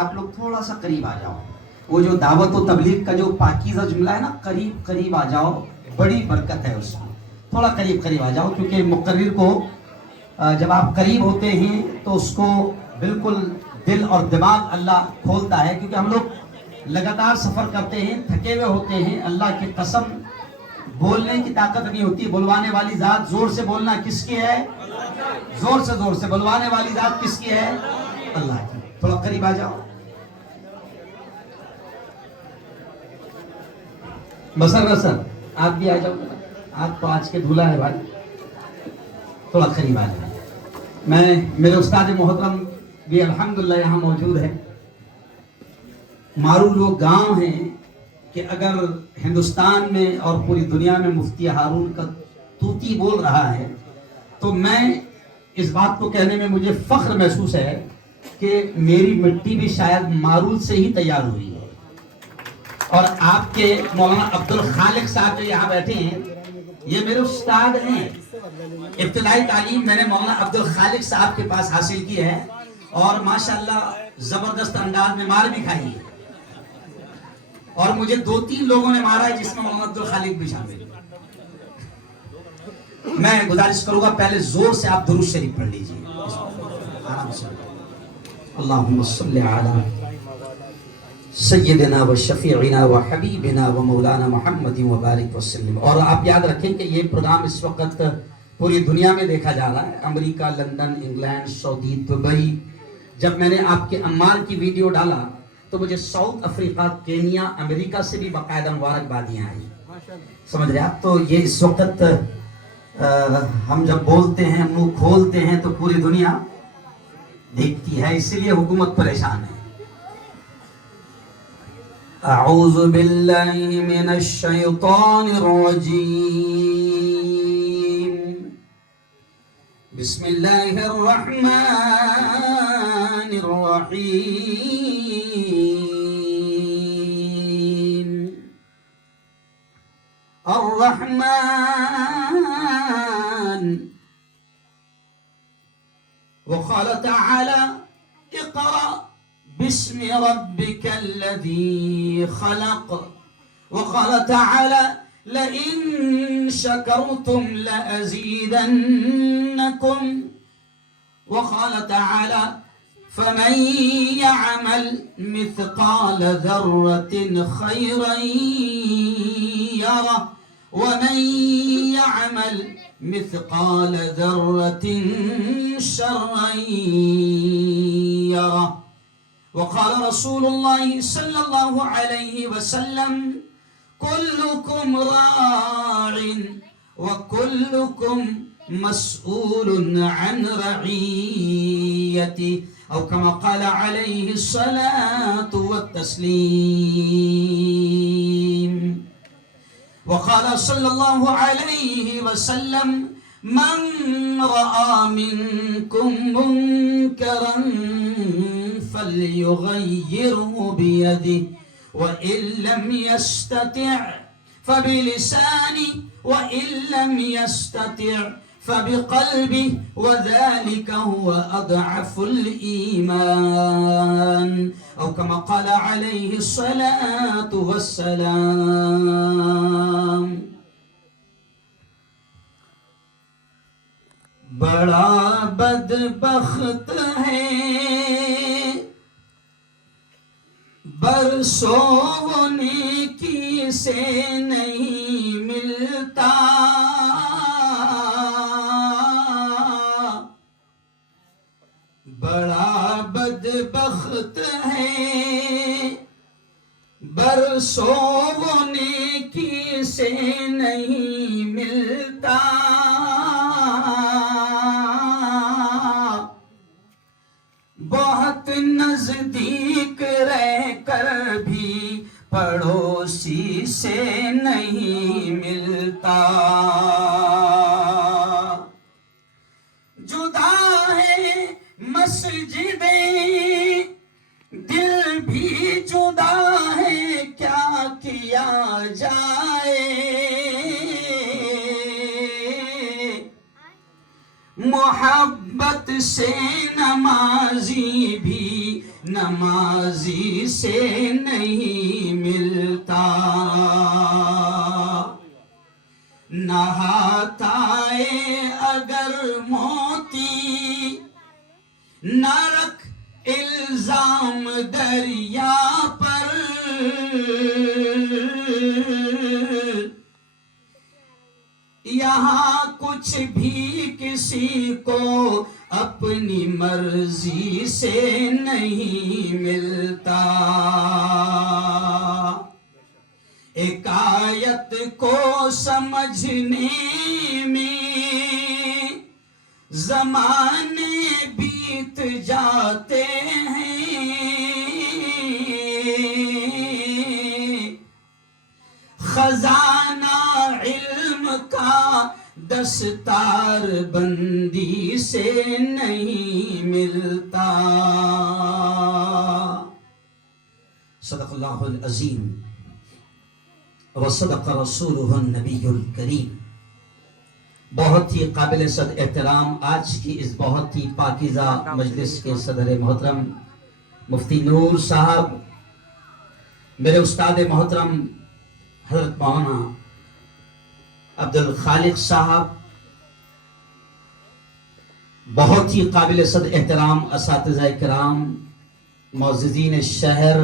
آپ لوگ تھوڑا سا قریب آ جاؤ. وہ جو دعوت و تبلیغ کا جو پاکیزہ جملہ ہے نا، قریب قریب آ جاؤ، بڑی برکت ہے اس میں. تھوڑا قریب قریب آ جاؤ، کیونکہ مقرر کو جب آپ قریب ہوتے ہیں تو اس کو بالکل دل اور دماغ اللہ کھولتا ہے. کیونکہ ہم لوگ لگاتار سفر کرتے ہیں، تھکے ہوئے ہوتے ہیں. اللہ کی قسم بولنے کی طاقت نہیں ہوتی. بلوانے والی ذات، زور سے بولنا کس کی ہے؟ زور سے بلوانے والی ذات کس کی ہے؟ اللہ کی. تھوڑا قریب آ جاؤ. بسر آپ بھی آ جاؤ. آپ تو آج کے دھولا ہے بھائی. تھوڑا قریب آ جاؤ. میرے استاد محترم بھی الحمدللہ یہاں موجود ہے. مارو لوگ گاؤں ہیں کہ اگر ہندوستان میں اور پوری دنیا میں مفتی ہارون کا طوطی بول رہا ہے تو میں اس بات کو کہنے میں مجھے فخر محسوس ہے کہ میری مٹی بھی شاید مارول سے ہی تیار ہوئی ہے. اور آپ کے مولانا عبد الخالق صاحب جو یہاں بیٹھے ہیں یہ میرے استاد ہیں. ابتدائی تعلیم میں نے مولانا عبد الخالق صاحب کے پاس حاصل کی ہے اور ماشاءاللہ زبردست انداز میں مار بھی کھائی ہے. اور مجھے 2-3 لوگوں نے مارا ہے جس میں مولانا عبد الخالق بھی شامل ہے. میں گزارش کروں گا پہلے زور سے آپ درود شریف پڑھ لیجیے. اللہم صلی علی سیدنا و شفیعنا و حبیبنا و مولانا محمد و بارک وسلم. اور آپ یاد رکھیں کہ یہ پروگرام اس وقت پوری دنیا میں دیکھا جا رہا ہے. امریکہ، لندن، انگلینڈ، سعودی، دبئی. جب میں نے آپ کے عمار کی ویڈیو ڈالا تو مجھے ساؤتھ افریقہ، کینیا، امریکہ سے بھی باقاعدہ مبارکبادیاں آئی. سمجھ رہے آپ؟ تو یہ اس وقت ہم جب بولتے ہیں، منہ کھولتے ہیں تو پوری دنیا دیکھتی ہے. اسی لیے حکومت پریشان ہے. اعوذ باللہ من الشیطان الرجیم. بسم اللہ الرحمن الرحیم. الرحمن وقال تعالى اقرأ باسم ربك الذي خلق. وقال تعالى لئن شكرتم لأزيدنكم. وقال تعالى فمن يعمل مثقال ذرة خيرا يره ومن يعمل مثقال ذرة شرا يره. وقال رسول الله صلى الله عليه وسلم كلكم راع وكلكم مسؤول عن رعيته أو كما قال عليه الصلاة والتسليم. وقال صلى الله عليه وسلم من رأى منكم منكرا فليغيره بيده وإن لم يستطع فبلسانه وإن لم يستطع فبقلبه وذلك هو أضعف الإيمان أو كما قال عليه الصلاة والسلام. بڑا بدبخت ہے برسوں نیکی سے نہیں ملتا. بڑا بدبخت ہے برسوں نیکی سے نہیں ملتا. بہت نزدیک رہ کر بھی پڑوسی سے نہیں ملتا. جدا ہے مسجدیں دل بھی جدا ہے کیا کیا جائے. محبت سے نمازی بھی نمازی سے نہیں ملتا، نہاتا ہے اگر موتی، نہ رکھ الزام دریا پر، یہاں کچھ بھی کسی کو اپنی مرضی سے نہیں ملتا، ایک آیت کو سمجھنے میں زمانے بیت جاتے ہیں، خزانہ علم کا دستار بندی سے نہیں ملتا۔ صدق اللہ العظیم وصدق رسولہ النبی الکریم۔ بہت ہی قابل صد احترام آج کی اس بہت ہی پاکیزہ مجلس کے صدر محترم مفتی نور صاحب، میرے استاد محترم حضرت مولانا عبد الخالق صاحب، بہت ہی قابل صد احترام اساتذہ کرام، معززین شہر،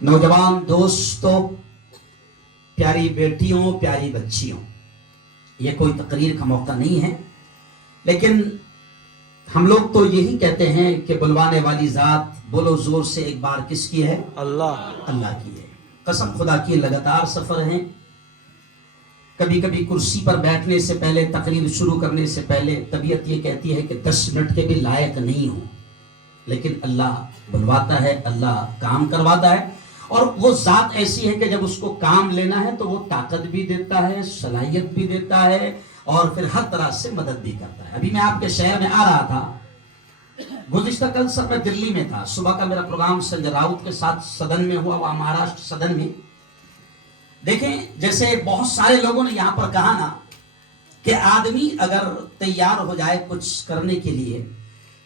نوجوان دوستوں، پیاری بیٹیوں، پیاری بچیوں، یہ کوئی تقریر کا موقع نہیں ہے، لیکن ہم لوگ تو یہی کہتے ہیں کہ بلوانے والی ذات بولو زور سے ایک بار کس کی ہے؟ اللہ کی ہے۔ قسم خدا کی لگاتار سفر ہیں، کبھی کبھی کرسی پر بیٹھنے سے پہلے، تقریر شروع کرنے سے پہلے طبیعت یہ کہتی ہے کہ 10 منٹ کے بھی لائق نہیں ہوں، لیکن اللہ بلواتا ہے، اللہ کام کرواتا ہے، اور وہ ذات ایسی ہے کہ جب اس کو کام لینا ہے تو وہ طاقت بھی دیتا ہے، صلاحیت بھی دیتا ہے، اور پھر ہر طرح سے مدد بھی کرتا ہے۔ ابھی میں آپ کے شہر میں آ رہا تھا، گزشتہ کل سب میں دلی میں تھا، صبح کا میرا پروگرام سنجے راؤت کے ساتھ سدن میں ہوا، وہاں مہاراشٹر سدن میں۔ دیکھیں جیسے بہت سارے لوگوں نے یہاں پر کہا نا کہ آدمی اگر تیار ہو جائے کچھ کرنے کے لیے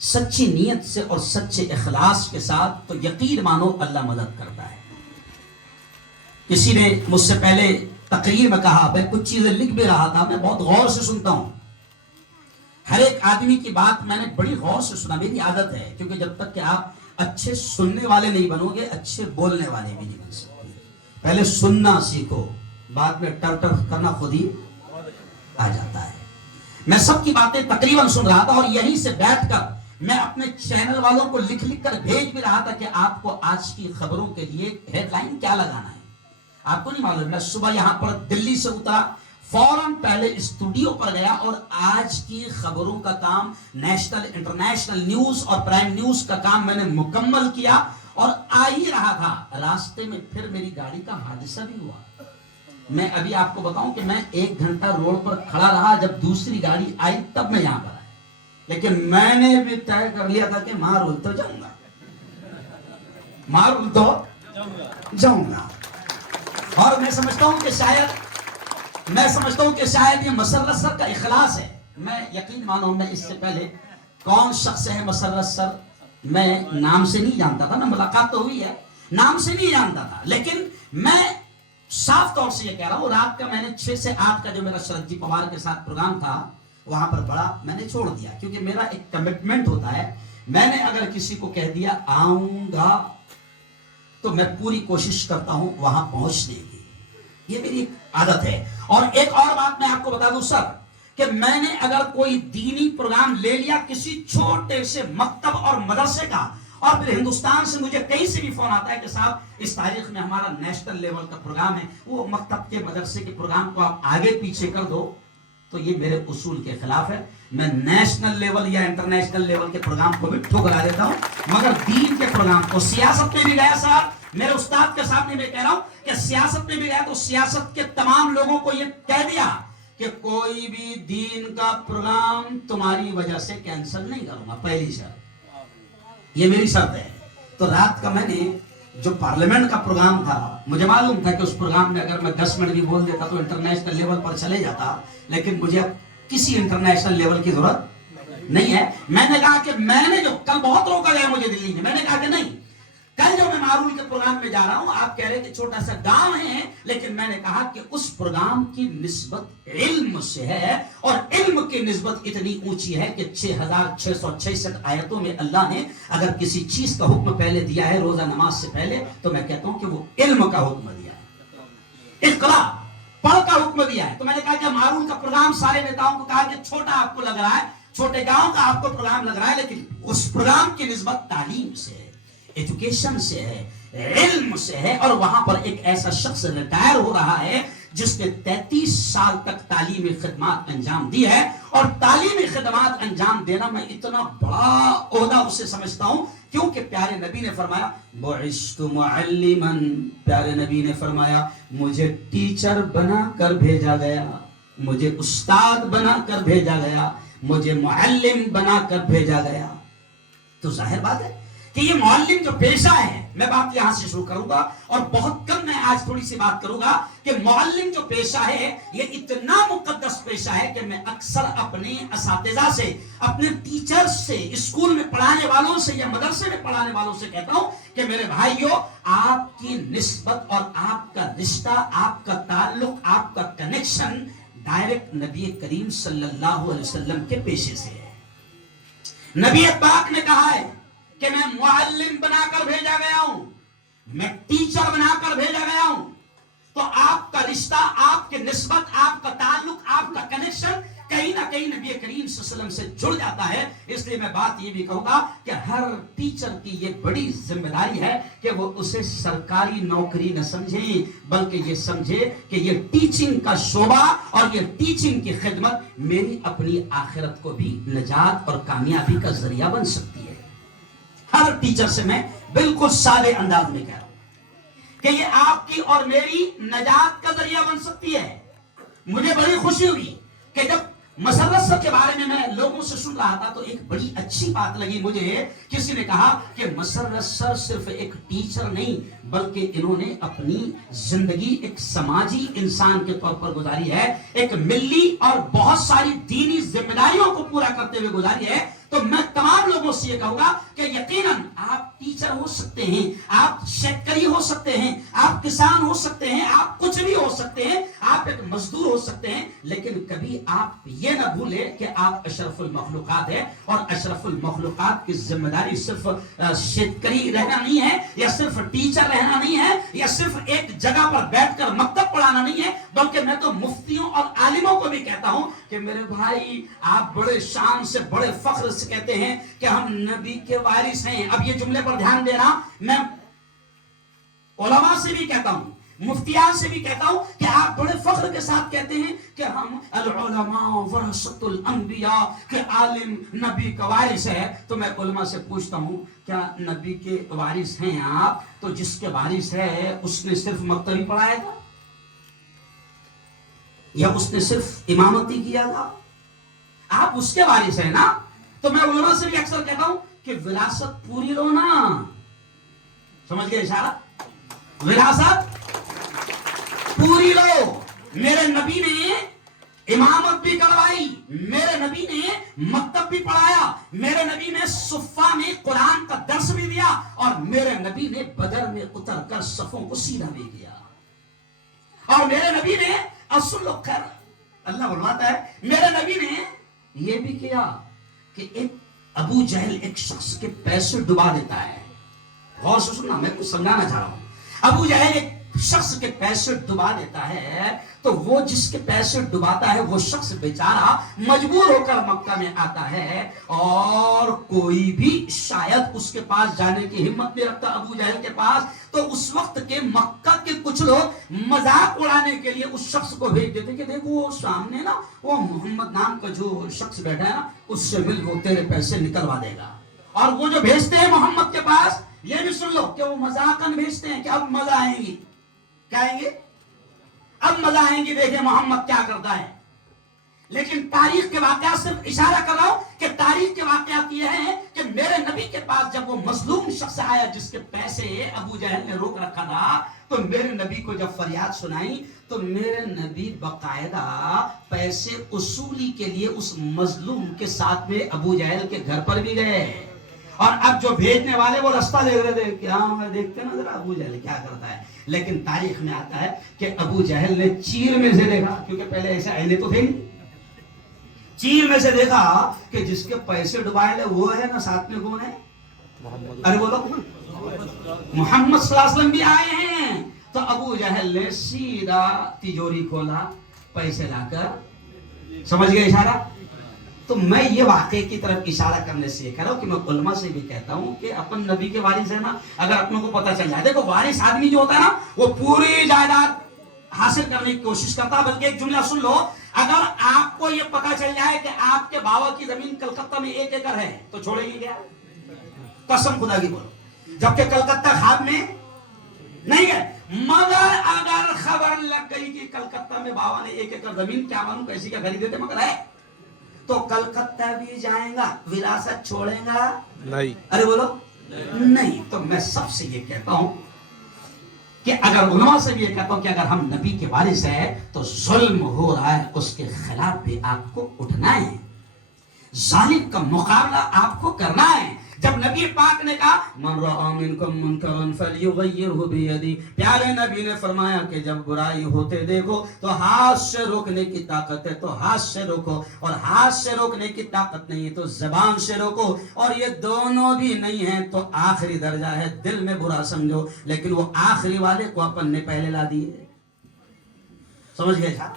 سچی نیت سے اور سچے اخلاص کے ساتھ، تو یقین مانو اللہ مدد کرتا ہے۔ کسی نے مجھ سے پہلے تقریر میں کہا، میں کچھ چیزیں لکھ بھی رہا تھا، میں بہت غور سے سنتا ہوں، ہر ایک آدمی کی بات میں نے بڑی غور سے سنا، میری عادت ہے، کیونکہ جب تک کہ آپ اچھے سننے والے نہیں بنو گے اچھے بولنے والے بھی نہیں بن سکتے۔ پہلے سننا سیکھو، بعد میں ٹر کرنا خود ہی آ جاتا ہے۔ میں سب کی باتیں تقریباً سن رہا تھا، اور یہیں سے بیٹھ کر میں اپنے چینل والوں کو لکھ کر بھیج بھی رہا تھا کہ آپ کو آج کی خبروں کے لیے ہیڈ لائن کیا لگانا ہے۔ آپ کو نہیں معلوم، میں صبح یہاں پر دلی سے اترا، فوراً پہلے اسٹوڈیو پر گیا اور آج کی خبروں کا کام، نیشنل انٹرنیشنل نیوز اور پرائم نیوز کا کام میں نے مکمل کیا، اور آ ہی رہا تھا راستے میں پھر میری گاڑی کا حادثہ بھی ہوا۔ میں ابھی آپ کو بتاؤں کہ میں 1 گھنٹہ روڈ پر کھڑا رہا، جب دوسری گاڑی آئی تب میں یہاں پر آیا، لیکن میں نے بھی طے کر لیا تھا کہ مارول تو جاؤں گا، مارول تو جاؤں گا۔ اور میں سمجھتا ہوں کہ شاید یہ مسرت سر کا اخلاص ہے۔ میں یقین مانو، میں اس سے پہلے کون شخص ہے مسرت سر میں نام سے نہیں جانتا تھا، نا ملاقات تو ہوئی ہے، نام سے نہیں جانتا تھا، لیکن میں صاف طور سے یہ کہہ رہا ہوں، رات کا میں نے 6 سے 8 کا جو میرا شرد جی پوار کے ساتھ پروگرام تھا وہاں پر بڑا میں نے چھوڑ دیا، کیونکہ میرا ایک کمٹمنٹ ہوتا ہے، میں نے اگر کسی کو کہہ دیا آؤں گا تو میں پوری کوشش کرتا ہوں وہاں پہنچنے کی، یہ میری عادت ہے۔ اور ایک اور بات میں آپ کو بتا دوں سر، کہ میں نے اگر کوئی دینی پروگرام لے لیا کسی چھوٹے سے مکتب اور مدرسے کا، اور پھر ہندوستان سے مجھے کہیں سے بھی فون آتا ہے کہ صاحب اس تاریخ میں ہمارا نیشنل لیول کا پروگرام ہے، وہ مکتب کے مدرسے کے پروگرام کو آپ آگے پیچھے کر دو، تو یہ میرے اصول کے خلاف ہے۔ میں نیشنل لیول یا انٹرنیشنل لیول کے پروگرام کو بھی ٹھکرا دیتا ہوں، مگر دین کے پروگرام کو، سیاست میں بھی گیا صاحب، میرے استاد کے سامنے میں کہہ رہا ہوں کہ سیاست میں بھی گیا تو سیاست کے تمام لوگوں کو یہ کہہ دیا کہ کوئی بھی دین کا پروگرام تمہاری وجہ سے کینسل نہیں کروں گا، پہلی شرط، یہ میری شرط ہے۔ تو رات کا میں نے جو پارلیمنٹ کا پروگرام تھا، مجھے معلوم تھا کہ اس پروگرام میں اگر میں 10 منٹ بھی بول دیتا تو انٹرنیشنل لیول پر چلے جاتا، لیکن مجھے کسی انٹرنیشنل لیول کی ضرورت نہیں ہے. میں نے کہا کہ میں نے جو کل بہت روکا گیا مجھے دلی میں نے کہا کہ نہیں, کل جو میں معرول کے پروگرام میں جا رہا ہوں, آپ کہہ رہے کہ چھوٹا سا گاؤں ہے, لیکن میں نے کہا کہ اس پروگرام کی نسبت علم سے ہے, اور علم کی نسبت اتنی اونچی ہے کہ 6666 آیتوں میں اللہ نے اگر کسی چیز کا حکم پہلے دیا ہے روزہ نماز سے پہلے, تو میں کہتا ہوں کہ وہ علم کا حکم دیا ہے, اقرا پڑھ کا حکم دیا ہے. تو میں نے کہا کہ معرول کا پروگرام سارے نیتاؤں کو کہا کہ چھوٹا آپ کو لگ رہا ہے, چھوٹے گاؤں کا آپ کو پروگرام لگ رہا ہے, لیکن اس پروگرام کی نسبت تعلیم سے ہے, ایجوکیشن سے ہے, علم سے ہے. اور وہاں پر ایک ایسا شخص ریٹائر ہو رہا ہے جس نے 33 سال تک تعلیمی خدمات انجام دی ہے, اور تعلیمی خدمات انجام دینا میں اتنا بڑا عہدہ اسے سمجھتا ہوں, کیونکہ پیارے نبی نے فرمایا بعثت معلما, پیارے نبی نے فرمایا مجھے ٹیچر بنا کر بھیجا گیا, مجھے استاد بنا کر بھیجا گیا, مجھے معلم بنا کر بھیجا گیا. تو ظاہر بات ہے کہ یہ معلم جو پیشہ ہے, میں بات یہاں سے شروع کروں گا اور بہت کم میں آج تھوڑی سی بات کروں گا کہ معلم جو پیشہ ہے یہ اتنا مقدس پیشہ ہے کہ میں اکثر اپنے اساتذہ سے, اپنے ٹیچر سے, اسکول میں پڑھانے والوں سے یا مدرسے میں پڑھانے والوں سے کہتا ہوں کہ میرے بھائیوں, آپ کی نسبت اور آپ کا رشتہ, آپ کا تعلق, آپ کا کنیکشن ڈائریکٹ نبی کریم صلی اللہ علیہ وسلم کے پیشے سے ہے. نبی پاک نے کہا ہے کہ میں معلم بنا کر بھیجا گیا ہوں, میں ٹیچر بنا کر بھیجا گیا ہوں. تو آپ کا رشتہ, آپ کی نسبت, آپ کا تعلق, آپ کا کنیکشن کہیں نہ کہیں نبی کریم صلی اللہ علیہ وسلم سے جڑ جاتا ہے. اس لیے میں بات یہ بھی کہوں گا کہ ہر ٹیچر کی یہ بڑی ذمہ داری ہے کہ وہ اسے سرکاری نوکری نہ سمجھیں, بلکہ یہ سمجھے کہ یہ ٹیچنگ کا شعبہ اور یہ ٹیچنگ کی خدمت میری اپنی آخرت کو بھی نجات اور کامیابی کا ذریعہ بن سکتی ہے. ہر ٹیچر سے میں بالکل سادے انداز میں کہہ رہا ہوں کہ یہ آپ کی اور میری نجات کا ذریعہ بن سکتی ہے. مجھے بڑی خوشی ہوئی کہ جب مسرت سر کے بارے میں لوگوں سے سن رہا تھا تو ایک بڑی اچھی بات لگی مجھے. کسی نے کہا کہ مسرت سر صرف ایک ٹیچر نہیں بلکہ انہوں نے اپنی زندگی ایک سماجی انسان کے طور پر گزاری ہے, ایک ملی اور بہت ساری دینی ذمہ داریوں کو پورا کرتے ہوئے گزاری ہے. تو میں تمام لوگوں سے یہ کہوں گا کہ یقیناً آپ ٹیچر ہو سکتے ہیں, آپ شیکری ہو سکتے ہیں, آپ کسان ہو سکتے ہیں, آپ کچھ بھی ہو سکتے ہیں, آپ ایک مزدور ہو سکتے ہیں, لیکن کبھی آپ یہ نہ بھولیں کہ آپ اشرف المخلوقات ہیں, اور اشرف المخلوقات کی ذمہ داری صرف شیکری رہنا نہیں ہے, یا صرف ٹیچر رہنا نہیں ہے, یا صرف ایک جگہ پر بیٹھ کر مکتب پڑھانا نہیں ہے, بلکہ میں تو مفتیوں اور عالموں کو بھی کہتا ہوں کہ میرے بھائی آپ بڑے شان سے, بڑے فخر سے کہتے ہیں کہ ہم نبی کے وارث ہیں. اب یہ جملے پر دھیان دینا, میں علماء سے بھی کہتا ہوں, مفتیان سے بھی کہتا ہوں کہ آپ بڑے فخر کے ساتھ کہتے ہیں کہ ہم العلماء ورثۃ الانبیاء, کہ عالم نبی کا وارث ہے. تو میں علماء سے پوچھتا ہوں کیا نبی کے وارث ہیں آپ؟ تو جس کے وارث ہے اس نے صرف مکتب ہی پڑھایا تھا, یا اس نے صرف امامتی کیا تھا؟ آپ اس کے وارث ہیں نا. تو میں علماء سے بھی اکثر کہتا ہوں کہ وراثت پوری لو نا, سمجھ گئے اشارہ, وراثت پوری لو. میرے نبی نے امامت بھی کروائی, میرے نبی نے مکتب بھی پڑھایا, میرے نبی نے صفہ میں قرآن کا درس بھی دیا, اور میرے نبی نے بدر میں اتر کر صفوں کو سیدھا بھی کیا, اور میرے نبی نے اصل خیر, اللہ فرماتا ہے میرے نبی نے یہ بھی کیا کہ ایک ابو جہل ایک شخص کے پیسے ڈبا دیتا ہے. غور سے سننا, میں کچھ سمجھانا چاہ رہا ہوں. ابو جہل ایک شخص کے پیسے ڈبا دیتا ہے, تو وہ جس کے پیسے ڈباتا ہے وہ شخص بیچارہ مجبور ہو کر مکہ میں آتا ہے, اور کوئی بھی شاید اس کے پاس جانے کی ہمت نہیں رکھتا ابو جہل کے پاس. تو اس وقت کے مکہ کے کچھ لوگ مذاق اڑانے کے لیے اس شخص کو بھیج دیتے کہ دیکھو وہ سامنے نا وہ محمد نام کا جو شخص بیٹھا ہے نا, اس سے مل, وہ تیرے پیسے نکلوا دے گا. اور وہ جو بھیجتے ہیں محمد کے پاس, یہ بھی سن لو کہ وہ مذاقاً بھیجتے ہیں کہ اب مزہ آئیں گی. کیا آئیں گے؟ اب مزہ آئیں گی, دیکھیں محمد کیا کرتا ہے. لیکن تاریخ کے واقعات صرف اشارہ کر رہا ہوں کہ تاریخ کے واقعات یہ ہیں کہ میرے نبی کے پاس جب وہ مظلوم شخص آیا جس کے پیسے ابو جہل نے روک رکھا تھا، تو میرے نبی کو جب فریاد سنائی تو میرے نبی باقاعدہ پیسے وصولی کے لیے اس مظلوم کے ساتھ میں ابو جہل کے گھر پر بھی گئے. اور اب جو بھیجنے والے وہ رستہ دیکھ رہے تھے، کیا دیکھتے نا ذرا ابو جہل کیا کرتا ہے. لیکن تاریخ میں آتا ہے کہ ابو جہل نے چیر میں سے دیکھا، کیونکہ پہلے ایسے آئینے تو تھے نہیں، چیر میں سے دیکھا کہ جس کے پیسے ڈبائے لے وہ ہے نا، ساتھ میں کون ہے؟ ارے بولو محمد صلی اللہ علیہ وسلم بھی آئے ہیں. تو ابو جہل نے سیدھا تجوری کھولا، پیسے لا کر، سمجھ گئے اشارہ. تو میں یہ واقعے کی طرف اشارہ کرنے سے یہ کہہ رہا ہوں کہ میں علماء سے بھی کہتا ہوں کہ اپن نبی کے وارث ہے نا، اگر اپنوں کو پتہ چل جائے. دیکھو وارث آدمی جو ہوتا ہے نا وہ پوری جائیداد حاصل کرنے کی کوشش کرتا. بلکہ ایک جملہ سن لو، اگر آپ کو یہ پتہ چل جائے کہ آپ کے باوا کی زمین کلکتہ میں 1 ایکڑ ہے تو چھوڑیں گے کیا؟ قسم خدا کی بولو. جبکہ کلکتہ خواب میں نہیں ہے. مگر اگر خبر لگ گئی کہ کلکتہ میں باوا نے 1 ایکڑ زمین، کیا معلوم کیسی کا خریدے تھے مگر ہے، تو کلکتہ بھی جائیں گا، وراثت چھوڑیں گا نہیں. ارے بولو نہیں. تو میں سب سے یہ کہتا ہوں کہ اگر علماء سے بھی یہ کہتا ہوں کہ اگر ہم نبی کے وارث ہیں تو ظلم ہو رہا ہے، اس کے خلاف بھی آپ کو اٹھنا ہے، ظالم کا مقابلہ آپ کو کرنا ہے. جب نبی پاک نے کہا من رأى منکم منکرا فلیغیرہ بیدہ، پیارے نبی نے فرمایا کہ جب برائی ہوتے دیکھو تو ہاتھ سے روکنے کی طاقت ہے تو ہاتھ سے روکو، اور ہاتھ سے روکنے کی طاقت نہیں ہے تو زبان سے روکو، اور یہ دونوں بھی نہیں ہیں تو آخری درجہ ہے دل میں برا سمجھو. لیکن وہ آخری والے کو اپن نے پہلے لا دیے. سمجھ گئے تھا؟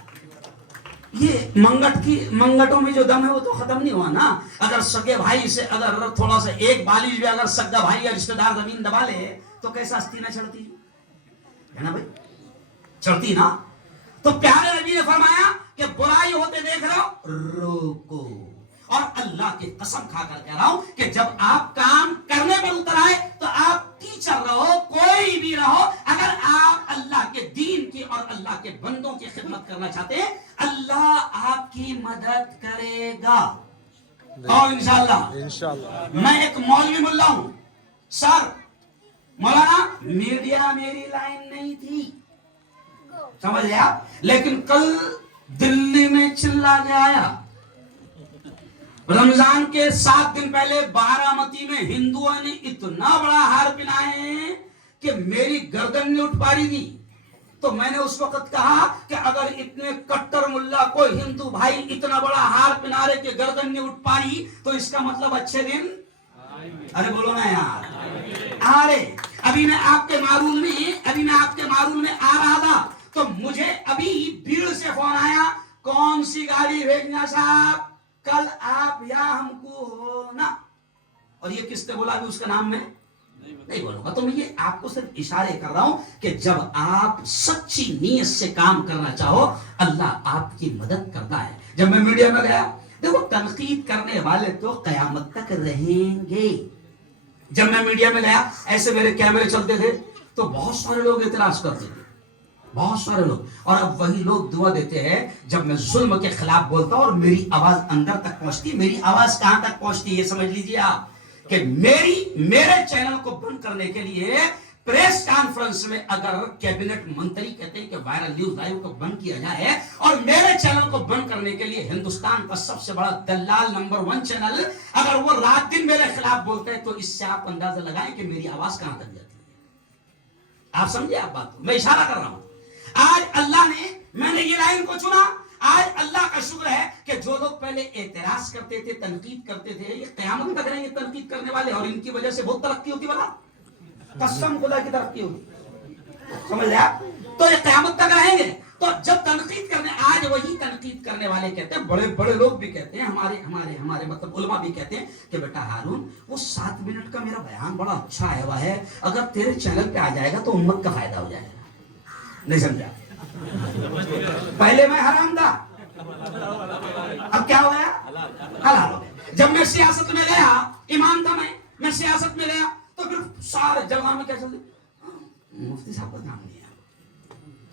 یہ منگٹوں میں جو دم ہے وہ تو ختم نہیں ہوا نا. اگر سگے بھائی سے اگر تھوڑا سا ایک بالش بھی اگر سگا بھائی یا رشتہ دار زمین دبا لے تو کیسا ہستی نہ چڑھتی ہے نا بھائی، چڑھتی نا. تو پیارے نبی نے فرمایا کہ برائی ہوتے دیکھ رہے ہو روکو. اور اللہ کی قسم کھا کر کہہ رہا ہوں کہ جب آپ کام کرنے پر اتر آئے تو آپ ٹیچر رہو، کوئی بھی رہو، اگر آپ اللہ کے دین کی اور اللہ کے بندوں کی خدمت کرنا چاہتے ہیں اللہ آپ کی مدد کرے گا. اور انشاءاللہ میں ایک مولوی ملا ہوں سر، مولانا میڈیا میری لائن نہیں تھی، سمجھ لیا. لیکن کل دلی میں چلا کے آیا، رمضان کے 7 دن پہلے بارامتی میں ہندوؤں نے اتنا بڑا ہار پہنائے کہ میری گردن نہیں اٹھ پا رہی تھی. تو میں نے اس وقت کہا کہ اگر اتنے کٹر ملا کو ہندو بھائی اتنا بڑا ہار پہنا رہے کہ گردن نہیں اٹھ پا رہی تو اس کا مطلب اچھے دن، ارے بولو نا یار. ارے ابھی میں آپ کے معروف میں آ رہا تھا تو مجھے ابھی بھیڑ سے فون آیا، کون سی گاڑی بھیجنا صاحب، کل آپ یا ہم کو ہو نا. اور یہ کس نے بولا ابھی اس کا نام میں نہیں بولوں گا. تو میں یہ آپ کو صرف اشارے کر رہا ہوں کہ جب آپ سچی نیت سے کام کرنا چاہو اللہ آپ کی مدد کرتا ہے. جب میں میڈیا میں گیا، دیکھو تنقید کرنے والے تو قیامت تک رہیں گے. جب میں میڈیا میں گیا ایسے میرے کیمرے چلتے تھے تو بہت سارے لوگ اعتراض کرتے تھے، بہت سارے لوگ. اور اب وہی لوگ دعا دیتے ہیں جب میں ظلم کے خلاف بولتا ہوں اور میری آواز اندر تک پہنچتی. میری آواز کہاں تک پہنچتی یہ سمجھ لیجئے آپ کہ میرے چینل کو بند کرنے کے لیے پریس کانفرنس میں اگر کیبنٹ منتری کہتے ہیں کہ وائرل نیوز لائیو کو بند کیا جائے اور میرے چینل کو بند کرنے کے لیے ہندوستان کا سب سے بڑا دلال نمبر 1 چینل اگر وہ رات دن میرے خلاف بولتے ہیں تو اس سے آپ اندازہ لگائیں کہ میری آواز کہاں تک جاتی ہے. آپ سمجھے آپ بات کو، میں اشارہ کر رہا ہوں. آج اللہ نے، میں نے یہ لائن کو چنا. آج اللہ کا شکر ہے کہ جو لوگ پہلے اعتراض کرتے تھے، تنقید کرتے تھے، یہ قیامت تک رہیں گے تنقید کرنے والے، اور ان کی وجہ سے بہت ترقی ہوتی بلا قسم خدا کی ترقی ہوتی، سمجھ لیا. تو یہ قیامت تک رہیں گے. تو جب تنقید کرنے، آج وہی تنقید کرنے والے کہتے ہیں، بڑے بڑے لوگ بھی کہتے ہیں، ہمارے مطلب علماء بھی کہتے ہیں کہ بیٹا ہارون وہ 7 منٹ کا میرا بیان بڑا اچھا آیا ہوا ہے، اگر تیرے چینل پہ آ جائے گا تو امت کا فائدہ ہو جائے گا. نہیں سمجھا؟ پہلے میں حرام تھا، اب کیا ہو گیا؟ حلال ہو گیا. جب میں سیاست میں گیا، امام تھا میں سیاست میں گیا تو پھر سارے جگہ میں کیا چلتے، مفتی صاحب کا نام لیا،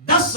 10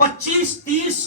25-30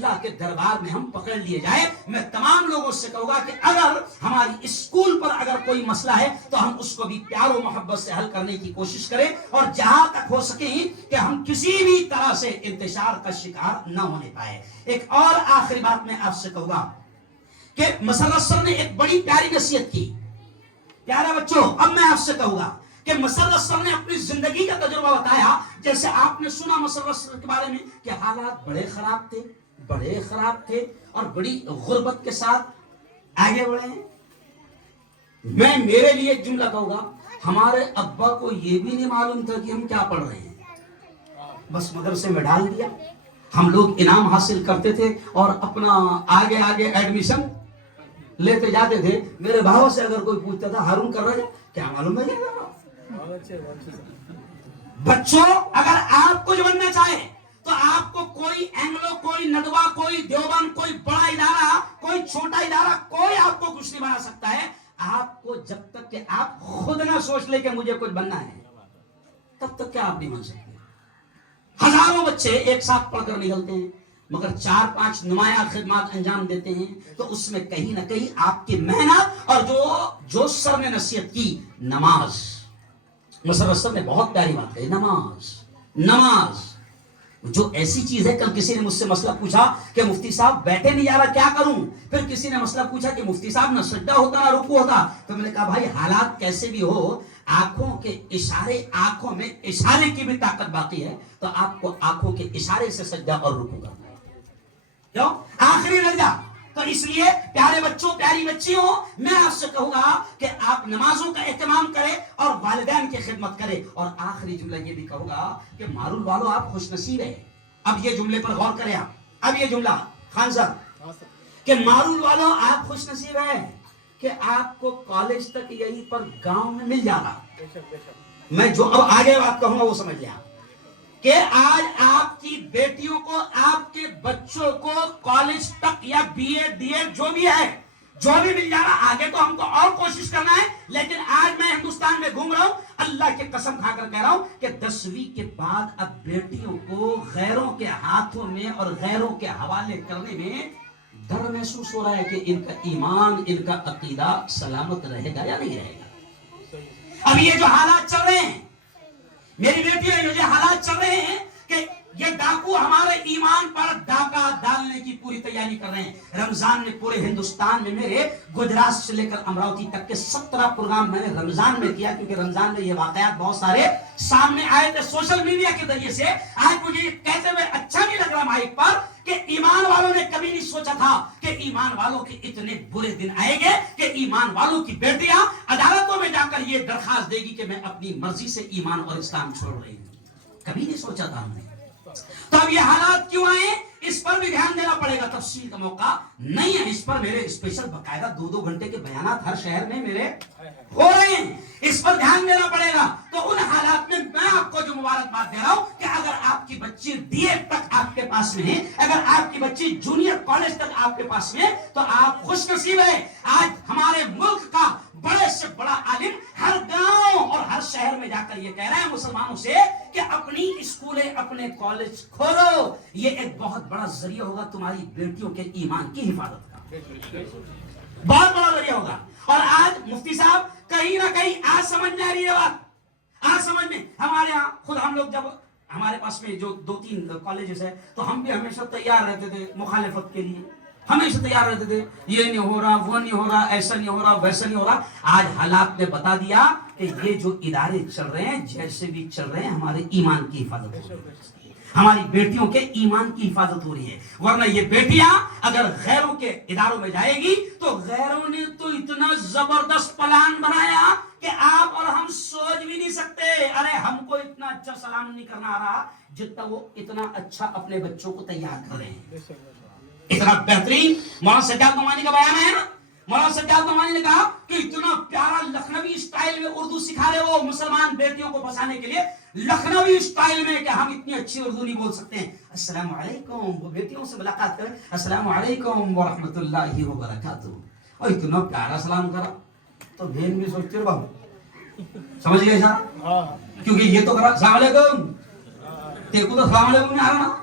اللہ کے دربار میں ہم پکڑ لیے جائے. میں تمام لوگوں سے کہوں گا کہ اگر ہماری اسکول پر اگر کوئی مسئلہ ہے تو ہم اس کو بھی پیار و محبت سے حل کرنے کی کوشش کریں, اور جہاں تک ہو سکے کہ ہم کسی بھی طرح سے انتشار کا شکار نہ ہونے پائے. ایک اور آخری بات میں آپ سے کہوں گا کہ مسرت سر نے ایک بڑی پیاری نصیحت کی. پیارے بچوں, اب میں آپ سے کہوں گا کہ مسرت سر نے اپنی زندگی کا تجربہ بتایا. جیسے آپ نے سنا مسرت سر کے بارے میں کہ حالات بڑے خراب تھے اور بڑی غربت کے ساتھ آگے بڑھے ہیں. میں میرے لیے ایک جملہ کہوں گا, ہمارے ابا کو یہ بھی نہیں معلوم تھا کہ ہم کیا پڑھ رہے ہیں, بس مدرسے میں ڈال دیا. ہم لوگ انعام حاصل کرتے تھے اور اپنا آگے ایڈمیشن لیتے جاتے تھے. میرے بھاؤ سے اگر کوئی پوچھتا تھا ہارون کر رہے کیا معلوم ہے. بچوں, اگر آپ کچھ بننا چاہیں تو آپ کو کوئی اینگلو, کوئی ندوہ, کوئی دیوبند, کوئی بڑا ادارہ, کوئی چھوٹا ادارہ, کوئی آپ کو کچھ نہیں بنا سکتا ہے. آپ کو جب تک کہ آپ خود نہ سوچ لے کہ مجھے کچھ بننا ہے تب تک کیا آپ نہیں بن سکتے. ہزاروں بچے ایک ساتھ پڑھ کر نکلتے ہیں مگر 4-5 نمایاں خدمات انجام دیتے ہیں, تو اس میں کہیں نہ کہیں آپ کی محنت اور جو سر نے نصیحت کی نماز. مسرت سر نے بہت پیاری بات کہی, نماز جو ایسی چیز ہے. کل کسی نے مجھ سے مسئلہ پوچھا کہ مفتی صاحب بیٹھے نہیں جا رہا کیا کروں. پھر کسی نے مسئلہ پوچھا کہ مفتی صاحب نہ سجدہ ہوتا نہ رکوع ہوتا. تو میں نے کہا بھائی حالات کیسے بھی ہو, آنکھوں کے اشارے, آنکھوں میں اشارے کی بھی طاقت باقی ہے, تو آپ کو آنکھوں کے اشارے سے سجدہ اور رکوع کرنا ہے. کیوں آخری درجہ. تو اس لیے پیارے بچوں, پیاری بچیوں, میں آپ سے کہوں گا کہ آپ نمازوں کا اہتمام کریں اور والدین کی خدمت کریں. اور آخری جملہ یہ بھی کہوں گا کہ مارول والو آپ خوش نصیب ہیں. اب یہ جملے پر غور کریں آپ. اب یہ جملہ خان صاحب کہ مارول والو آپ خوش نصیب ہیں کہ آپ کو کالج تک یہیں پر گاؤں میں مل جا رہا. میں جو اب آگے بات کہوں گا وہ سمجھ لیں کہ آج آپ کی بیٹیوں کو, آپ کے بچوں کو کالج تک یا بی ایڈ ڈی ایڈ جو بھی ہے, جو بھی مل جا رہا. آگے تو ہم کو اور کوشش کرنا ہے, لیکن آج میں ہندوستان میں گھوم رہا ہوں, اللہ کی قسم کھا کر کہہ رہا ہوں کہ 10ویں کے بعد اب بیٹیوں کو غیروں کے ہاتھوں میں اور غیروں کے حوالے کرنے میں ڈر محسوس ہو رہا ہے کہ ان کا ایمان, ان کا عقیدہ سلامت رہے گا یا نہیں رہے گا. اب یہ جو حالات چل رہے ہیں میری بیٹیوں, یہ جو حالات چل رہے ہیں کہ یہ ڈاکو ہمارے ایمان پر ڈاکہ ڈالنے کی پوری تیاری کر رہے ہیں. رمضان میں پورے ہندوستان میں میرے گجرات سے لے کر امراوتی تک کے 17 پروگرام میں نے رمضان میں کیا, کیونکہ رمضان میں یہ واقعات بہت سارے سامنے آئے تھے سوشل میڈیا کے ذریعے سے. آج مجھے یہ کہتے ہوئے اچھا نہیں لگ رہا مائک پر کہ ایمان والوں نے کبھی نہیں سوچا تھا کہ ایمان والوں کے اتنے برے دن آئیں گے کہ ایمان والوں کی بیٹیاں عدالتوں میں جا کر یہ درخواست دے گی کہ میں اپنی مرضی سے ایمان اور اسلام چھوڑ رہی ہوں. کبھی نہیں سوچا تھا ہم نے. تو اب یہ حالات کیوں آئے, اس پر بھی دھیان دینا پڑے گا. تفصیل کا موقع نہیں ہے, اس پر میرے اسپیشل باقاعدہ 2-2 گھنٹے کے بیانات ہر شہر میں میرے ہو رہے ہیں, اس پر دھیان دینا پڑے گا. تو ان حالات میں میں آپ کو جو مبارکباد دے رہا ہوں کہ اگر آپ کی بچی ڈی ایڈ تک آپ کے پاس میں ہے, اگر آپ کی بچی جونیئر کالج تک آپ کے پاس میں, تو آپ خوش نصیب ہے. آج ہمارے ملک کا بڑے سے بڑا عالم ہر گاؤں اور ہر شہر میں جا کر یہ کہہ رہا ہے مسلمانوں سے کہ اپنی اسکولیں, اپنے کالج کھولو. یہ ایک بہت بڑا ذریعہ ہوگا تمہاری بیٹیوں کے ایمان کی حفاظت کا, بہت بڑا ذریعہ ہوگا. اور آج مفتی صاحب کہیں نہ کہیں آج سمجھ میں آ رہی ہے بات, آج سمجھ میں. ہمارے ہاں خود ہم لوگ جب ہمارے پاس میں جو 2-3 کالجز ہے تو ہم بھی ہمیشہ تیار رہتے تھے مخالفت کے لیے, ہمیشہ تیار رہتے تھے. یہ نہیں ہو رہا, وہ نہیں ہو رہا, ایسا نہیں ہو رہا, ویسا نہیں ہو رہا. آج حالات نے بتا دیا کہ یہ جو ادارے چل رہے ہیں جیسے بھی چل رہے ہیں ہمارے ایمان کی حفاظت ہو رہی ہے, ہماری بیٹیوں کے ایمان کی حفاظت ہو رہی ہے. ورنہ یہ بیٹیاں اگر غیروں کے اداروں میں جائے گی تو غیروں نے تو اتنا زبردست پلان بنایا کہ آپ اور ہم سوچ بھی نہیں سکتے. ارے ہم کو اتنا اچھا سلام نہیں کرنا آ رہا جتنا وہ اتنا اچھا اپنے بچوں کو تیار کر رہے ہیں. اتنا بہترین مولانا سجاد نعمانی کا بیان ہے نا, مولانا سجاد نعمانی نے کہا کہ اتنا پیارا لکھنوی اسٹائل میں اردو سکھا رہے وہ مسلمان بیٹیوں کو بچانے کے لیے, لکھنوی اسٹائل میں کہ ہم اتنی اچھی اردو نہیں بول سکتے ہیں. السلام علیکم, وہ بیٹیوں سے ملاقات کریں, السلام علیکم ورحمۃ اللہ وبرکاتہ, اور اتنا پیارا سلام کرا تو بہن بھی سوچتے ہو بابو, سمجھ گئے صاحب, کیونکہ یہ تو کرا السلام علیکم, دیکھو تو السلام علیکم نہیں آ رہا نا.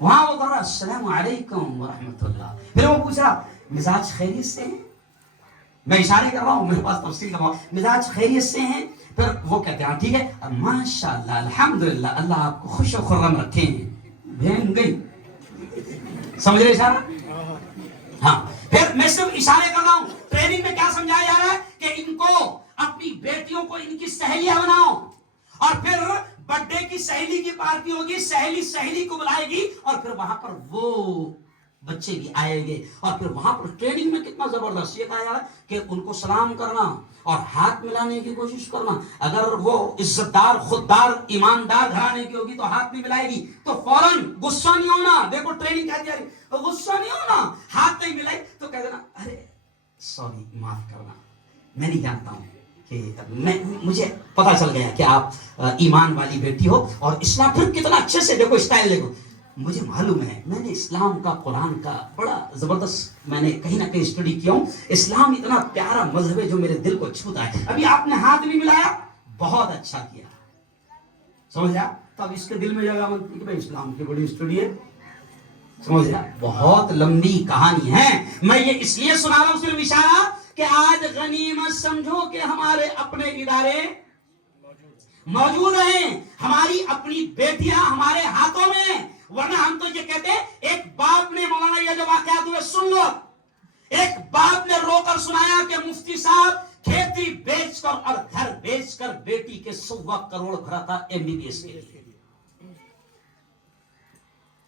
وہاں وہ کر رہا السلام علیکم ورحمۃ اللہ. پھر وہ پوچھ رہا مزاج خیریت سے ہیں؟ میں اشارے کر رہا ہوں، میرے پاس تفصیل کر رہا ہوں. مزاج خیریت سے ہیں؟ پھر وہ کہتے ہیں ٹھیک ہے ماشاء اللہ الحمدللہ، اللہ آپ کو خوش و خرم رکھے ہیں. بہن گئی، سمجھ رہے اشارہ؟ ہاں. پھر میں صرف اشارے کر رہا ہوں. ٹریننگ میں کیا سمجھایا جا رہا ہے کہ ان کو اپنی بیٹیوں کو ان کی سہیلیاں بناؤ، اور پھر برتھ ڈے کی سہیلی کی پارٹی ہوگی، سہیلی سہیلی کو بلائے گی، اور پھر وہاں پر وہ بچے بھی آئیں گے. اور پھر وہاں پر ٹریننگ میں کتنا زبردست یہ کہا جا رہا ہے کہ ان کو سلام کرنا اور ہاتھ ملانے کی کوشش کرنا. اگر وہ عزت دار، خوددار، ایماندار گھرانے کی ہوگی تو ہاتھ نہیں ملائے گی تو فوراً غصہ نہیں ہونا. دیکھو ٹریننگ کہہ دیا، غصہ نہیں ہونا. ہاتھ نہیں ملائی تو کہہ دینا ارے سوری، معاف کرنا، میں نہیں جانتا ہوں کہ مجھے پتا چل گیا کہ آپ ایمان والی بیٹی ہو. اور اسلام پھر کتنا اچھے سے دیکھو اسٹائل دیکھو. مجھے معلوم ہے، میں نے اسلام کا، قرآن کا بڑا زبردست میں نے کہیں نہ کہیں اسٹڈی کیا ہوں. اسلام اتنا پیارا مذہب ہے جو میرے دل کو چھوتا ہے. ابھی آپ نے ہاتھ نہیں ملایا، بہت اچھا کیا، سمجھا؟ تب اس کے دل میں جگہ بنتی کہ بھائی اسلام کی بڑی اسٹڈی ہے. سمجھ رہا؟ بہت لمبی کہانی ہے. میں یہ اس لیے سنا رہا ہوں صرف اشارہ کہ آج غنیمت سمجھو کہ ہمارے اپنے ادارے موجود ہیں، ہماری اپنی بیٹیاں ہمارے ہاتھوں میں. ورنہ ہم تو یہ کہتے ہیں، ایک باپ نے، مولانا یہ جو واقعات ہوئے سن لو، ایک باپ نے رو کر سنایا کہ مفتی صاحب کھیتی بیچ کر اور گھر بیچ کر بیٹی کے 100 کروڑ بھرا تھا MBBS کے لیے.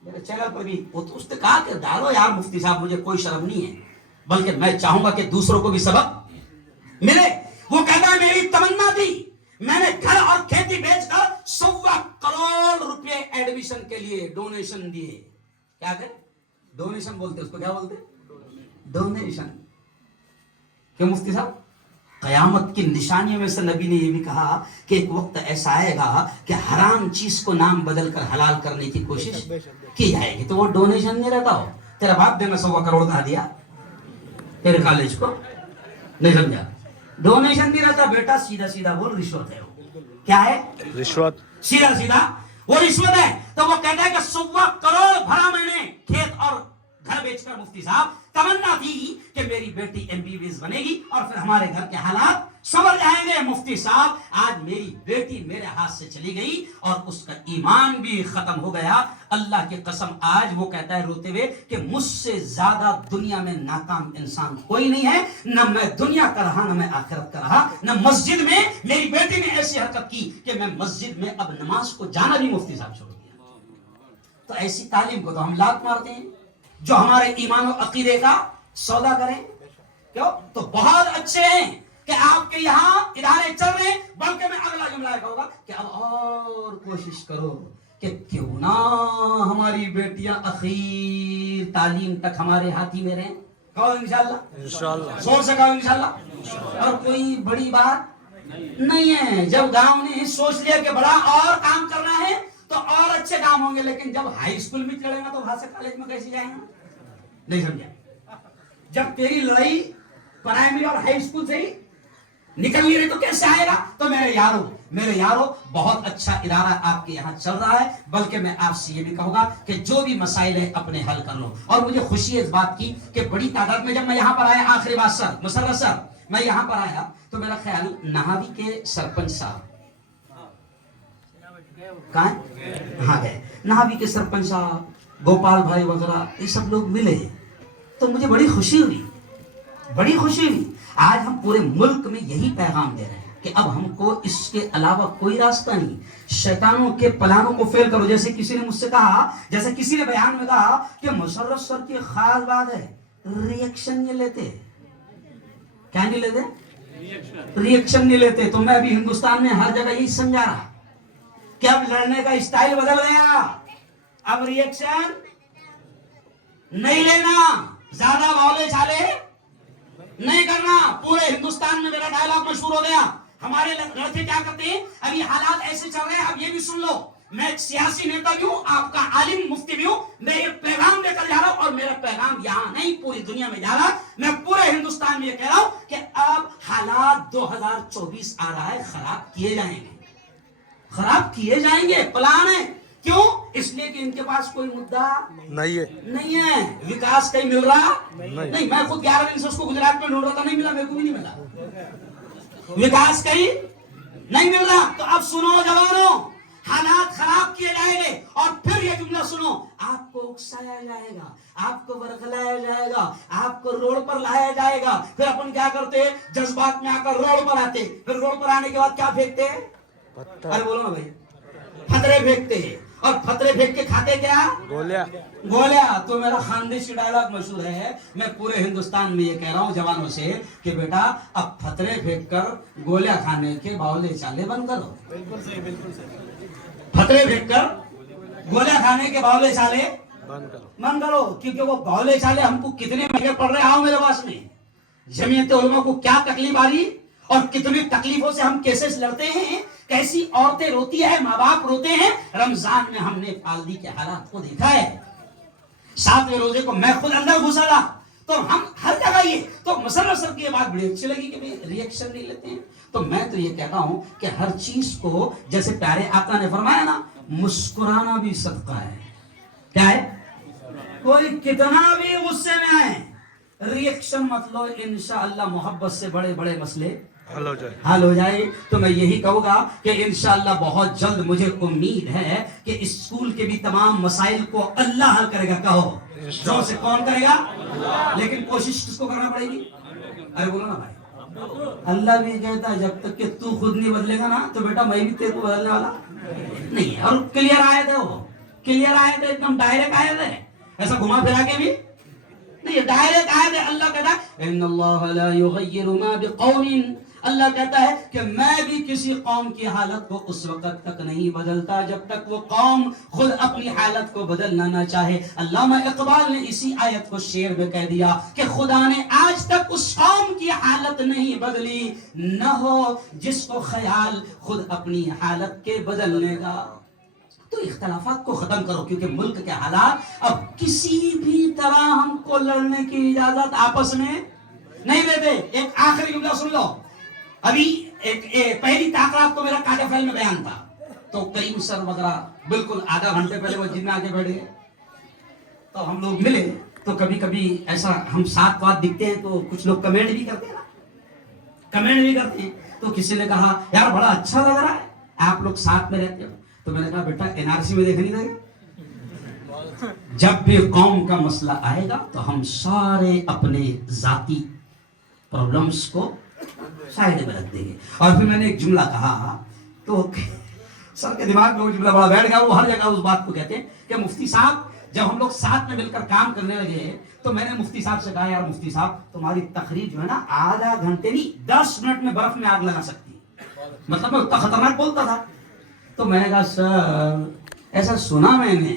میرے چینل پر بھی اس نے کہا کہ ڈالو یار مفتی صاحب، مجھے کوئی شرم نہیں ہے، بلکہ میں چاہوں گا کہ دوسروں کو بھی سبق ملے. وہ کہتا ہے میری تمنا تھی، میں نے گھر اور کھیتی بیچ کر 100 کروڑ روپے ایڈمیشن کے لیے ڈونیشن دیے. کیا کہ ڈونیشن بولتے، اس کو کیا بولتے؟ ڈونیشن. کہ مفتی صاحب قیامت کی نشانیوں میں سے نبی نے یہ بھی کہا کہ ایک وقت ایسا آئے گا کہ حرام چیز کو نام بدل کر حلال کرنے کی کوشش کی جائے گی. تو وہ ڈونیشن نہیں رہتا. ہو تیرا باپ نے 100 کروڑ کہا دیا تیرے کالج کو، نہیں سمجھا؟ ڈونیشن نہیں رہتا بیٹا، سیدھا سیدھا بول رشوت ہے. وہ کیا ہے؟ رشوت. سیدھا سیدھا وہ رشوت ہے. تو وہ کہتا ہے کہ 100 کروڑ بھرا میں نے کھیت اور گھر بیچ کر. مفتی صاحب تمنا تھی کہ میری بیٹی MBBS بنے گی اور پھر ہمارے گھر کے حالات سنور جائیں گے. مفتی صاحب آج میری بیٹی میرے ہاتھ سے چلی گئی اور اس کا ایمان بھی ختم ہو گیا. اللہ کی قسم آج وہ کہتا ہے روتے ہوئے کہ مجھ سے زیادہ دنیا میں ناکام انسان کوئی نہیں ہے. نہ میں دنیا کا رہا، نہ میں آخرت کا رہا، نہ مسجد میں میری بیٹی نے ایسی حرکت کی کہ میں مسجد میں اب نماز کو جانا بھی مفتی صاحب چھوڑ دیا. تو ایسی تعلیم کو تو ہم لات مارتے ہیں جو ہمارے ایمان و عقیدے کا سودا کریں. کیوں؟ تو بہت اچھے ہیں کہ آپ کے یہاں ادارے چل رہے ہیں. بلکہ میں اگلا جملہ کہوں گا کہ اب اور کوشش کرو کہ کیوں نہ ہماری بیٹیاں اخیر تعلیم تک ہمارے ہاتھی میں رہیں. کہو انشاءاللہ، زور سے کہو انشاءاللہ. اور کوئی بڑی بات نہیں ہے. جب گاؤں نے سوچ لیا کہ بڑا اور کام کرنا ہے تو اور اچھے کام ہوں گے، لیکن جب ہائی اسکول میں چڑھے گا تو وہاں سے کالج میں کیسے جائیں گے؟ نہیں سمجھا؟ جب تیری لڑائی پرائمری اور ہائی اسکول سے ہی نکل نہیں رہی تو کیسے آئے گا؟ تو میرے یارو بہت اچھا ادارہ آپ کے یہاں چل رہا ہے. بلکہ میں آپ سے یہ بھی کہوں گا کہ جو بھی مسائل ہے اپنے حل کر لو. اور مجھے خوشی ہے اس بات کی کہ بڑی تعداد میں جب میں یہاں پر آیا، آخری بات سر مسرت سر، میں یہاں پر آیا تو میرا خیال نہاوی کے سرپنچ صاحب کہاں ہاں گئے، نہاوی کے سرپنچ صاحب، گوپال بھائی وغیرہ، یہ سب لوگ ملے تو مجھے بڑی خوشی ہوئی. آج ہم پورے ملک میں یہی پیغام دے رہے ہیں کہ اب ہم کو اس کے علاوہ کوئی راستہ نہیں. شیطانوں کے پلانوں کو فیل کرو. جیسے کسی نے مجھ سے کہا، جیسے کسی نے بیان میں کہا کہ مشرف سر کی خاص بات ہے ریئیکشن نہیں لیتے. کیا نہیں لیتے؟ ریئیکشن نہیں لیتے. تو میں ابھی ہندوستان میں ہر جگہ یہی سمجھا رہا کہ اب لڑنے کا اسٹائل بدل گیا. اب ریئیکشن نہیں لینا، زیادہ بولے چالے نہیں کرنا. پورے ہندوستان میں میرا ڈائلاگ مشہور ہو گیا. ہمارے لڑکے کیا کرتے ہیں؟ اب یہ حالات ایسے چل رہے ہیں. اب یہ بھی سن لو، میں ایک سیاسی نیتا بھی ہوں، آپ کا عالم مفتی بھی ہوں. میں یہ پیغام لے کر جا رہا ہوں، اور میرا پیغام یہاں نہیں پوری دنیا میں جا رہا. میں پورے ہندوستان میں یہ کہہ رہا ہوں کہ اب حالات 2024 آ رہا ہے، خراب کیے جائیں گے. پلان ہے. کیوں؟ اس لیے کہ ان کے پاس کوئی مدعا نہیں ہے. وکاس کہیں مل رہا نہیں. میں خود 11 دن سے اس کو گجرات میں ڈھونڈ رہا تھا, نہیں ملا, میرے کو بھی نہیں ملا. وکاس کہیں نہیں مل رہا. تو اب سنو جوانوں, حالات خراب کیے جائیں گے اور پھر یہ جملہ سنو, آپ کو اکسایا جائے گا, آپ کو ورغلایا جائے گا, آپ کو روڈ پر لایا جائے گا. پھر اپن کیا کرتے, جذبات میں آ کر روڈ پر آتے. پھر روڈ پر آنے کے بعد کیا پھینکتے, ارے بولو نا بھائی, پتھرے پھینکتے ہیں. اور پتھرے پھینک کے کھاتے کیا, گولیا. تو میرا خاندیشی ڈائلاگ مشہور ہے, میں پورے ہندوستان میں یہ کہہ رہا ہوں جوانوں سے کہ بیٹا اب پتھرے پھینک کر گولیا کھانے کے باولے چالے بند کرو. بالکل صحیح. پتھرے پھینک کر گولیا کھانے کے باولے چالے بند کرو. کیونکہ وہ باولے چالے ہم کو کتنے مہنگے پڑ رہے, آؤ میرے پاس میں. جمعیت علماء کو کیا تکلیف آ رہی اور کتنی تکلیفوں سے ہم کیسے لڑتے ہیں, کیسی عورتیں روتی ہے, ماں باپ روتے ہیں. رمضان میں ہم نے پالدی کے حالات کو دیکھا ہے. 7ویں روزے کو میں خود اندر گھسا تھا. تو ہم ہر جگہ یہ تو مسرت صاحب کی یہ بات بڑی اچھی لگی کہ ری ایکشن نہیں لیتے ہیں. تو میں تو یہ کہتا ہوں کہ ہر چیز کو جیسے پیارے آقا نے فرمایا نا, مسکرانا بھی صدقہ ہے. کیا ہے, کوئی کتنا بھی غصے میں آئے, ری ایکشن مت لو, انشاءاللہ محبت سے بڑے بڑے مسئلے حل ہو جائے. تو میں یہی کہوں گا کہ انشاءاللہ بہت جلد مجھے امید ہے کہ اسکول کے بھی تمام مسائل کو اللہ حل کرے گا. کہو زور سے, کون کرے گا؟ لیکن کوشش کس کو کرنا پڑے گی؟ ارے بولو نا بھائی, اللہ بھی کہتا ہے جب تک کہ تو خود نہیں بدلے گا نا تو بیٹا میں بھی تیرے کو بدلنے والا نہیں ہے. اور کلیئر آئے تھے, وہ کلیئر آئے تھے, ایک دم ڈائریکٹ آئے تھے, ایسا گھما پھرا کے بھی نہیں, ڈائریکٹ آئے تھے. اللہ کہتا ہے ان اللہ لا یغیر ما بقوم, اللہ کہتا ہے کہ میں بھی کسی قوم کی حالت کو اس وقت تک نہیں بدلتا جب تک وہ قوم خود اپنی حالت کو بدلنا نہ چاہے. علامہ اقبال نے اسی آیت کو شعر میں کہہ دیا کہ خدا نے آج تک اس قوم کی حالت نہیں بدلی, نہ ہو جس کو خیال خود اپنی حالت کے بدلنے کا. تو اختلافات کو ختم کرو, کیونکہ ملک کے حالات اب کسی بھی طرح ہم کو لڑنے کی اجازت آپس میں نہیں دیتے. ایک آخری جملہ سن لو. ابھی پہلی تاخرات کو میرا کاٹا فیل میں بیان تھا, تو کریم سر وغیرہ بالکل آدھا گھنٹے پہلے وہ جن میں آگے بیٹھے, تو ہم لوگ ملے. تو کبھی کبھی ایسا ہم ساتھ بات دکھتے ہیں تو کچھ لوگ کمنٹ بھی کرتے ہیں نا, کمنٹ بھی کرتے ہیں. تو کسی نے کہا یار بڑا اچھا لگ رہا ہے آپ لوگ ساتھ میں رہتے ہو. تو میں نے کہا بیٹا NRC میں دیکھ نہیں لگے, جب بھی قوم کا مسئلہ آئے گا تو ہم سارے اپنے ذاتی پرابلمز کو سائڈ میں رکھ دیں گے. اور پھر میں نے ایک جملہ کہا تو سر کے دماغ میں وہ جملہ بڑا بیٹھ گیا. وہ ہر جگہ اس بات کو کہتے ہیں کہ مفتی صاحب جب ہم لوگ ساتھ میں مل کر کام کرنے لگے تو میں نے مفتی صاحب سے کہا یار مفتی صاحب تمہاری تقریر جو ہے نا آدھا گھنٹے نہیں 10 منٹ میں برف میں آگ لگا سکتی ہے. مطلب میں اتنا خطرناک بولتا تھا. تو میں نے کہا سر ایسا سنا میں نے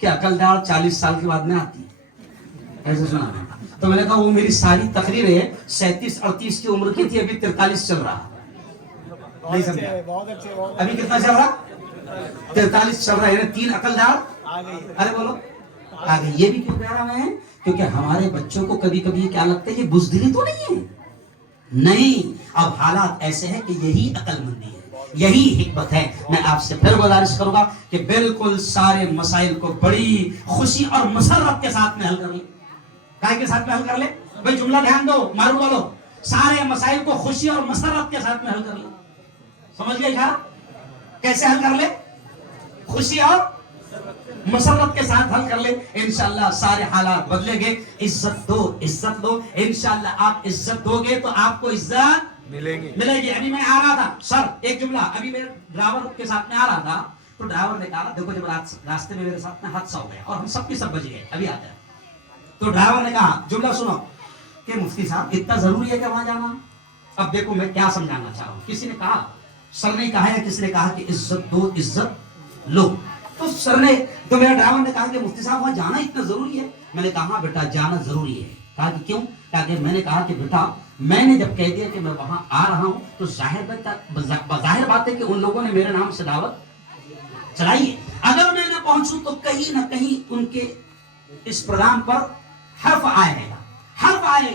کہ عقلدار 40 سال کے بعد میں آتی, ایسا سنا میں. تو میں نے کہا وہ میری ساری تقریریں 37-38 کی عمر کی تھی, ابھی 43 چل رہا. نہیں سمجھا, ابھی کتنا چل رہا, 43 چل رہا ہے. 3 عقلدار ارے بولو آ گئی. یہ بھی کیوں کہہ رہا میں, کیونکہ ہمارے بچوں کو کبھی کبھی کیا لگتا ہے یہ بزدلی تو نہیں ہے. نہیں, اب حالات ایسے ہیں کہ یہی عقل مندی ہے, یہی حکمت ہے. میں آپ سے پھر گزارش کروں گا کہ بالکل سارے مسائل کو بڑی خوشی اور مسرت کے ساتھ میں حل کر لیں. کائے کے ساتھ میں حل کر لیں بھائی, جملہ دھیان دو, مارو بولو, سارے مسائل کو خوشی اور مسرت کے ساتھ میں حل کر لیں. سمجھ گئے کیا, کیسے حل کر لیں, خوشی اور مسرت کے ساتھ حل کر لیں. انشاءاللہ سارے حالات بدلیں گے. عزت دو, عزت دو. انشاءاللہ آپ عزت دو گے تو آپ کو عزت ملے گی. ابھی میں آ رہا تھا سر, ایک جملہ, ابھی میرے ڈرائیور کے ساتھ میں آ رہا تھا تو ڈرائیور نے کہا دیکھو جب راستے میں میرے ساتھ میں حادثہ ہو گیا اور ہم سب کی سب بچ گئے, ابھی آتے ہیں. تو ڈرائیور نے کہا جملہ سنو کہ مفتی صاحب اتنا ضروری ہے کہ وہاں جانا. اب دیکھو میں کیا سمجھانا چاہ رہا ہوں. کسی نے کہا, سر نے کہا یا کسی نے کہا کہ عزت دو عزت لو. تو سر نے, تو میرا ڈرائیور نے کہا کہ مفتی صاحب وہاں جانا اتنا ضروری ہے. میں نے کہا ہاں بیٹا جانا ضروری ہے. کہا کہ کیوں, کہ میں نے کہا کہ بیٹا میں نے جب کہہ دیا کہ میں وہاں آ رہا ہوں تو ظاہر بات ہے کہ ان لوگوں نے میرے نام سے دعوت چلائی ہے. اگر میں نہ پہنچوں تو کہیں نہ کہیں ان کے اس پروگرام پر حرف آئے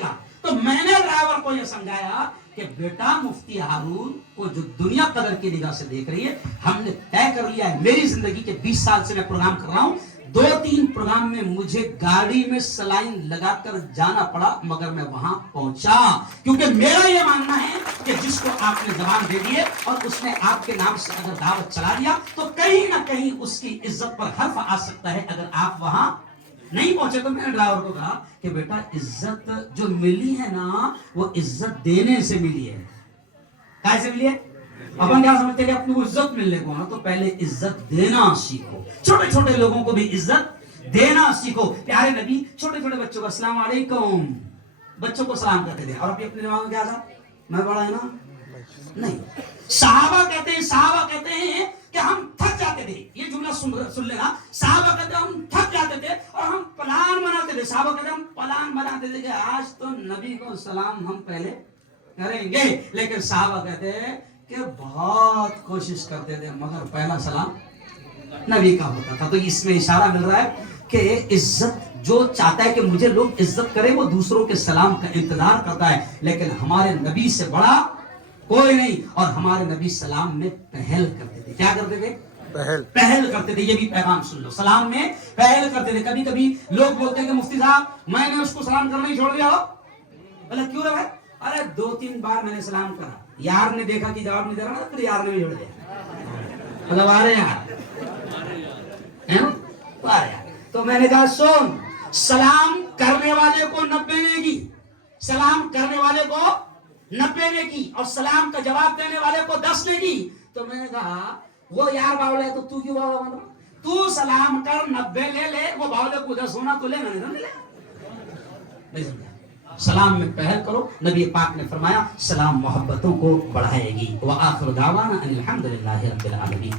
گا. تو میں نے ڈرائیور کو یہ سمجھایا کہ بیٹا مفتی ہارون کو جو دنیا قدر کی نگاہ سے دیکھ رہی ہے، ہم نے طے کر لیا ہے، میری زندگی کے 20 سال سے میں پروگرام کر رہا ہوں، 2-3 پروگرام میں مجھے گاڑی میں سلائن لگا کر جانا پڑا مگر میں وہاں پہنچا، کیونکہ میرا یہ ماننا ہے کہ جس کو آپ نے زبان دے دی ہے اور اس نے آپ کے نام سے اگر دعوت چلا دیا تو کہیں نہ کہیں اس کی عزت پر حرف آ سکتا ہے اگر آپ وہاں نہیں پہنچے۔ تو میں نے ڈرائیور کو کہا کہ بیٹا عزت جو ملی ہے نا وہ عزت دینے سے ملی ہے۔ کہاں سے ملی ہے؟ اپن کیا سمجھتے ہیں کہ اپنے کو عزت ملنے کو نا تو پہلے عزت دینا سیکھو، چھوٹے چھوٹے لوگوں کو بھی عزت دینا سیکھو۔ پیارے نبی چھوٹے چھوٹے بچوں کو السلام علیکم بچوں کو سلام کرتے تھے، اور ابھی اپنے دماغ میں کیا تھا؟ میں بڑا ہے نا نہیں۔ صحابہ کہتے ہیں کہ ہم تھک جاتے تھے، یہ جملہ سن لینا، صحابہ کہتے ہیں ہم تھک جاتے تھے اور ہم پلان بناتے تھے، صحابہ کہتے ہیں ہم پلان بناتے تھے کہ آج تو نبی کو سلام ہم پہلے کریں گے، لیکن صحابہ کہتے ہیں کہ بہت کوشش کرتے تھے مگر پہلا سلام نبی کا ہوتا تھا۔ تو اس میں اشارہ مل رہا ہے کہ عزت جو چاہتا ہے کہ مجھے لوگ عزت کریں وہ دوسروں کے سلام کا انتظار کرتا ہے، لیکن ہمارے نبی سے بڑا کوئی نہیں، اور ہمارے نبی سلام میں پہل کرتے تھے۔ کیا کرتے تھے؟ پہل کرتے تھے۔ یہ بھی پیغام سن لو، سلام میں پہل کرتے تھے۔ کبھی کبھی لوگ بولتے ہیں کہ مفتی صاحب میں نے اس کو سلام کرنا ہی چھوڑ دیا ہو، بولے کیوں رہا ہے؟ ارے 2-3 بار میں نے سلام کرا، یار نے دیکھا کہ جواب نہیں دے رہا تو یار نے بھی جوڑ دیا، مطلب آ رہے یار، تو میں نے کہا سن، سلام کرنے والے کو 90 نے کی، سلام کرنے والے کو 90 نے کی، اور سلام کا جواب دینے والے کو 10 نے کی۔ تو میں نے کہا وہ یار باولا ہے تو کیوں باولا بن رہا؟ تو سلام کر 90 لے لے، وہ باولے کو 10 ہونا تو لے نہ لے۔ سلام میں پہل کرو، نبی پاک نے فرمایا سلام محبتوں کو بڑھائے گی۔ وآخر دعوانا ان الحمدللہ رب العالمین۔